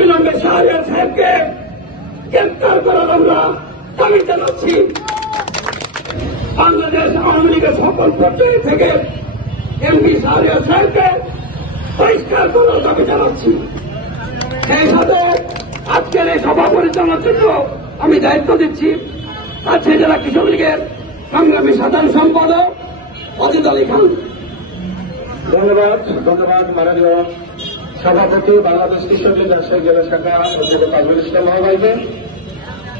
অবিলম্বে শাহরিয়ার সাহেবকে গ্রেপ্তার করার আমরা দাবি জানাচ্ছি। বাংলাদেশ আওয়ামী লীগের সকল পর্যায়ে থেকে এমপি শাহরিয়ার সাহেবকে বহিষ্কার করার দাবি জানাচ্ছি। সেই সাথে আজকের এই সভা পরিচালনার জন্য আমি দায়িত্ব দিচ্ছি রাজশাহী জেলা কৃষক লীগের সংগ্রামী সাধারণ সম্পাদক অজিত আলী খান। ধন্যবাদ মাননীয় সভাপতি বাংলাদেশ কৃষক লীগ রাজশাহী জেলা শাখা অধ্যাপক কাজল ইসলাম মহোদয়কে,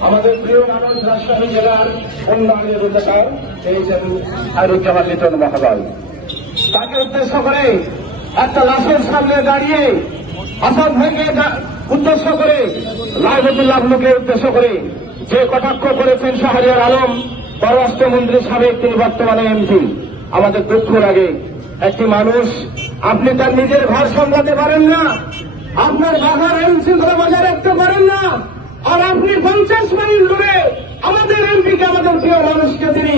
আমাদের প্রিয় মানুষ রাজশাহী জেলার উন্নয়নের অধিকার পেয়েছেন খায়রুজ্জামান লিটন মহোদয়। তাকে উদ্দেশ্য করে একটা লাশের সামনে দাঁড়িয়ে আসাদ ভাইকে উদ্দেশ্য করে রায়বতুল্লাহ আহমদকে উদ্দেশ্য করে যে কটাক্ষ করেছেন শাহরিয়ার আলম পররাষ্ট্রমন্ত্রী সাবেক, তিনি বর্তমানে এমপি। আমাদের দুঃখ লাগে, একটি মানুষ আপনি তার নিজের ঘর সামলাতে পারেন না, আপনার বাধার আইন শৃঙ্খলা বজায় রাখতে পারেন না, আর আপনি 50 মাইল দূরে আমাদের এমপিকে, আমাদের প্রিয় মানুষকে তিনি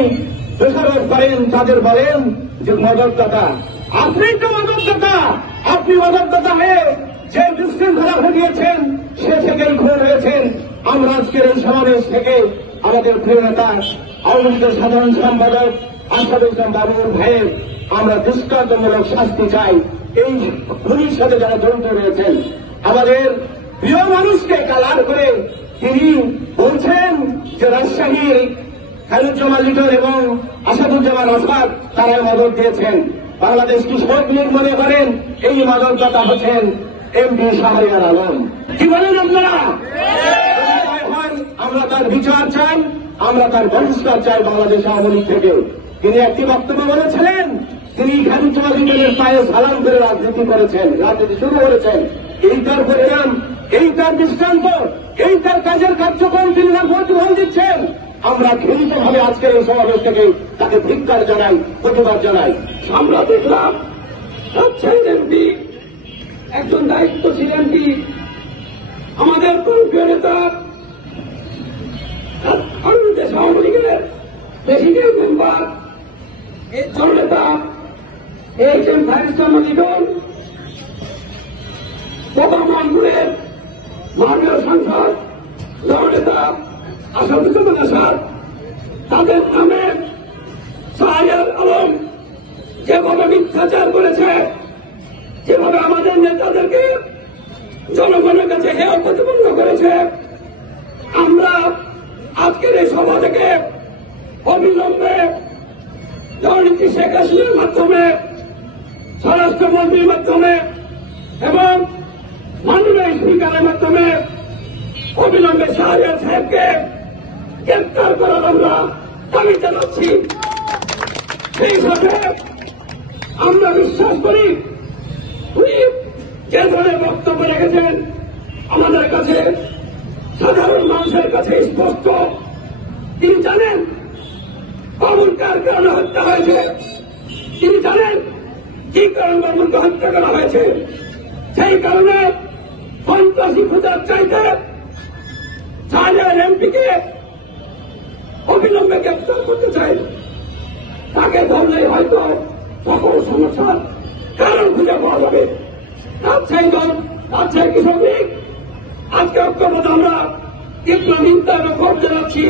দোষারোপ করেন, তাদের বলেন যে মদতদাতা। আপনি তো মদতদাতা, আপনি মদতদাতা হয়ে যে বিশৃঙ্খলা ঘটিয়েছেন সে থেকেই খুন হয়েছেন। আমরা আজকের এই সমাবেশ থেকে আমাদের প্রিয় নেতা আওয়ামী লীগের সাধারণ সম্পাদক আসাদ ইসলাম বাবুর ভাইয়ের আমরা দৃষ্টান্তমূলক শাস্তি চাই। এই খুনির সাথে যারা জড়িত রয়েছেন, আমাদের প্রিয় মানুষকে কালার করে তিনি বলছেন যে রাজশাহীর খায়রুজ্জামান লিটন এবং আসাদুজ্জামান আসাদ তারাই মদত দিয়েছেন। বাংলাদেশ কৃষক লীগ মনে করেন এই মদতদাতা হচ্ছেন এমপি শাহরিয়ার আলম। কি বলেন আপনারা? আমরা তার বিচার চাই, আমরা তার বহিষ্কার চাই বাংলাদেশ আওয়ামী লীগ থেকে। তিনি একটি বক্তব্য বলেছিলেন, তিনি খায়রুজ্জামান লিটনের পায়ে সালাম করে রাজনীতি করেছেন, রাজনীতি শুরু করেছেন। এই তার পরিণাম, এই তার দৃষ্টান্ত, এই তার কাজের কার্যক্রম তিনি না প্রতিফল দিচ্ছেন। আমরা ঘৃণিতভাবে আজকের এই সমাবেশ থেকে তাকে ধিক্কার জানাই, প্রতিবাদ জানাই। আমরা দেখলাম রাজশাহীর এমপি একজন দায়িত্বশীল এমপি, আমাদের প্রিয় নেতা বাংলাদেশ আওয়ামী লীগের প্রেসিডেন্ট মেম্বার এই জননেতা এইচএম খায়রুজ্জামান লিটন, মোহাম্মদপুরের মাননীয় সাংসদ জননেতা আসাদুজ্জামান আসাদ, তাদের নামে শাহরিয়ার আলম যেভাবে মিথ্যাচার করেছে, যেভাবে আমাদের নেতাদেরকে জনগণের কাছে হেয় প্রতিপন্ন করেছে, আমরা আজকের এই সভা থেকে অবিলম্বে জননেত্রী শেখ হাসিনার মাধ্যমে, স্বরাষ্ট্রমন্ত্রীর মাধ্যমে এবং মাননীয় স্পিকারের মাধ্যমে অবিলম্বে শাহরিয়ার সাহেবকে গ্রেপ্তার করার আমরা দাবি জানাচ্ছি। সেই সাথে আমরা বিশ্বাস করি উনি যে ধরনের বক্তব্য রেখেছেন আমাদের কাছে, সাধারণ মানুষের কাছে স্পষ্ট। তিনি জানেন বাবুল কার কারণে হত্যা হয়েছে, তিনি জানেন কি কারণে বাবুলকে হত্যা করা হয়েছে। সেই কারণে সন্ত্রাসী খোঁজার চাইতে শাহরিয়ার এমপিকে অবিলম্বে গ্রেপ্তার করতে চাই। তাকে ধরলেই হয়তো সকল সমস্যার কারণ খুঁজে পাওয়া যাবে। রাজশাহী দল, রাজশাহী কৃষক লীগ আজকে ঐক্যবদ্ধ আমরা তীব্র নিন্দা এবং ক্ষোভ জানাচ্ছি।